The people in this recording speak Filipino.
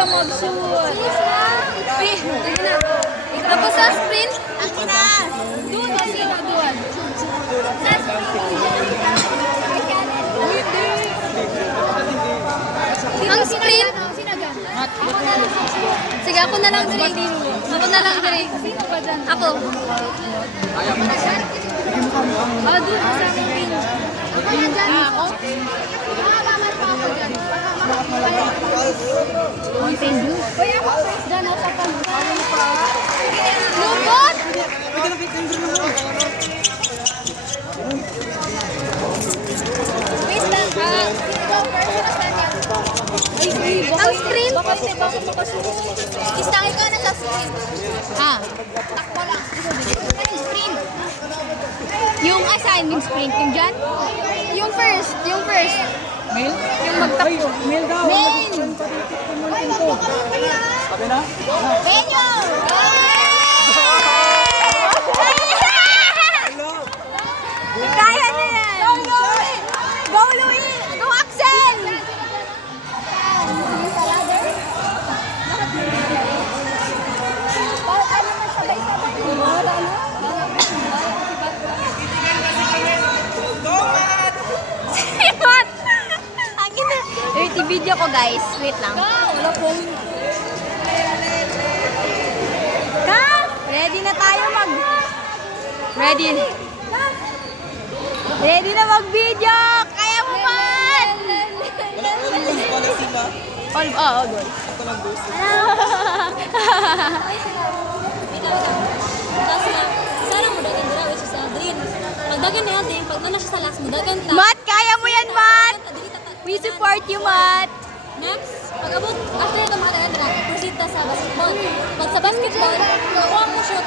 sa mag-shoot. Sprint. Tapos sa sprint, ang ina. Doon, sino doon? Sa ang sprint. Sige, ako na lang direct. Ako na lang direct. Sino ba dyan? Ako. Doon sa sprint. Ako na dyan. Ako? Makalaman pa ako dyan. Mountain Dew? Uy, ako first dyan. Sa pang-ano pa. Lubot! Wait lang ha. Ang sprint? Istangin ka na sa sprint. Ha? Takbo lang. Sprint. Yung assignment sprint, yung dyan? Yung first. Mail? Yung magtakbo. Mail daw. Main! Sabi na? Benyo! Kaya na yan! Go, Louie! Go, Axel! Simat! Ang ina. Dirty video ko, guys. Wait lang. Wala pong... Ready na tayo Ready na mag-video! Kaya mo man! Wala sila. All good. Ito nag-boost. Sana mo dagan dira which is Adrin. Pagdagan na natin, pag nana siya sa last mo, dagan ta. Mat, kaya mo yan, Mat! We support you, Mat! Next, pag abot, after ito mga dagan dira, proceed ta sa basketball. Pag sa basketball, nakuha mo shoot.